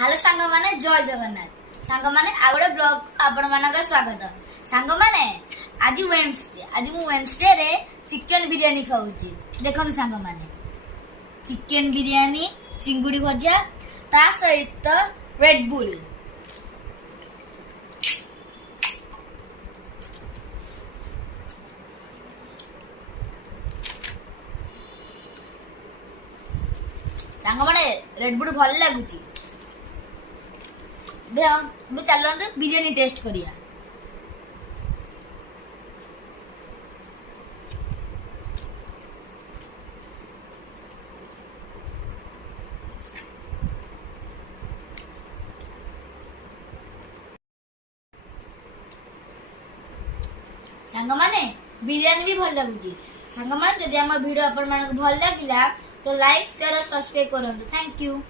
Hello सांग माने जय जगन्नाथ सांग माने आवडे ब्लॉग आपण मानका स्वागत सांग माने आज वेडनेसडे रे चिकन बिरयानी खाऊची देखन सांग माने चिकन बिरयानी चिंगुड़ी भजा ता सहित रेड बुल सांग माने रेड बुल भल लागुची चलो बिरयानी टेस्ट करिया सांग माने बिरयानी भी भल लगुची सांग माने जदि हम वीडियो आपण मानक भल लागिला तो लाइक शेयर और सब्सक्राइब करंतु थैंक यू।